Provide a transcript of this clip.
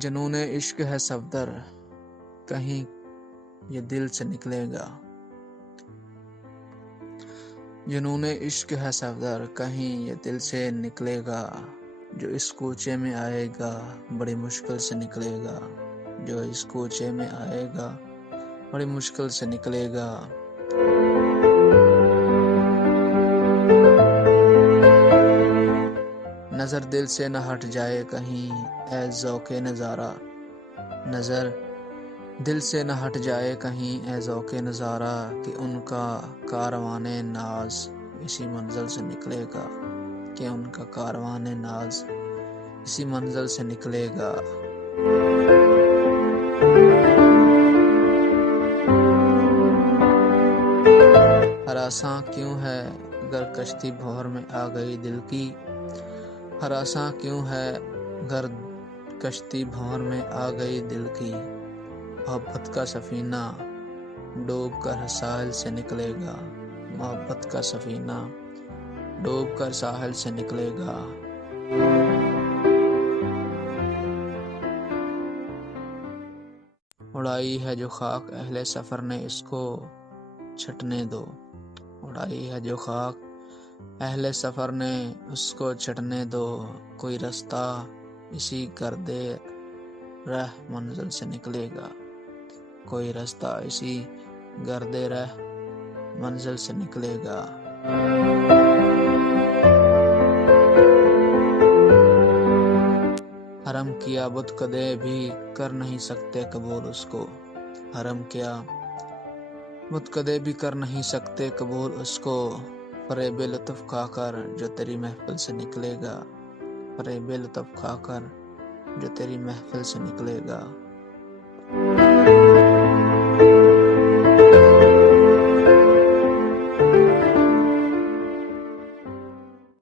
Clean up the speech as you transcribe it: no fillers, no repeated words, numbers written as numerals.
جنون عشق ہے صفدر، کہیں یہ دل سے نکلے گا۔ جنون عشق ہے صفدر، کہیں یہ دل سے نکلے گا۔ جو اس کوچے میں آئے گا بڑی مشکل سے نکلے گا۔ جو اس کوچے میں آئے گا بڑی مشکل سے نکلے گا۔ نظر دل سے نہ ہٹ جائے کہیں اے ذوق نظارہ۔ نظر دل سے نہ ہٹ جائے کہیں اے ذوق نظارہ، کہ ان کا کاروان ناز اسی منزل سے نکلے گا۔ کہ ان کا کاروان ناز اسی منزل سے نکلے گا۔ ہراساں کیوں ہے گر کشتی بھور میں آ گئی دل کی۔ ہراساں کیوں ہے گر کشتی بھور میں آ گئی دل کی۔ محبت کا سفینہ ڈوب کر ساحل سے نکلے گا۔ محبت کا سفینہ ڈوب کر ساحل سے نکلے گا۔ اڑائی ہے جو خاک اہل سفر نے اس کو چھٹنے دو۔ اڑائی ہے جو خاک اہل سفر نے اس کو چھٹنے دو۔ کوئی رستہ اسی گرد رہ منزل سے نکلے گا۔ کوئی رستہ اسی گرد رہ منزل سے نکلے گا۔ حرم کیا بت کدے بھی کر نہیں سکتے قبول اس کو۔ حرم کیا بت کدے بھی کر نہیں سکتے قبول اس کو۔ فریب لطف کھا کر جو تیری محفل سے نکلے گا۔ فریب لطف کھا کر جو تیری محفل سے نکلے گا۔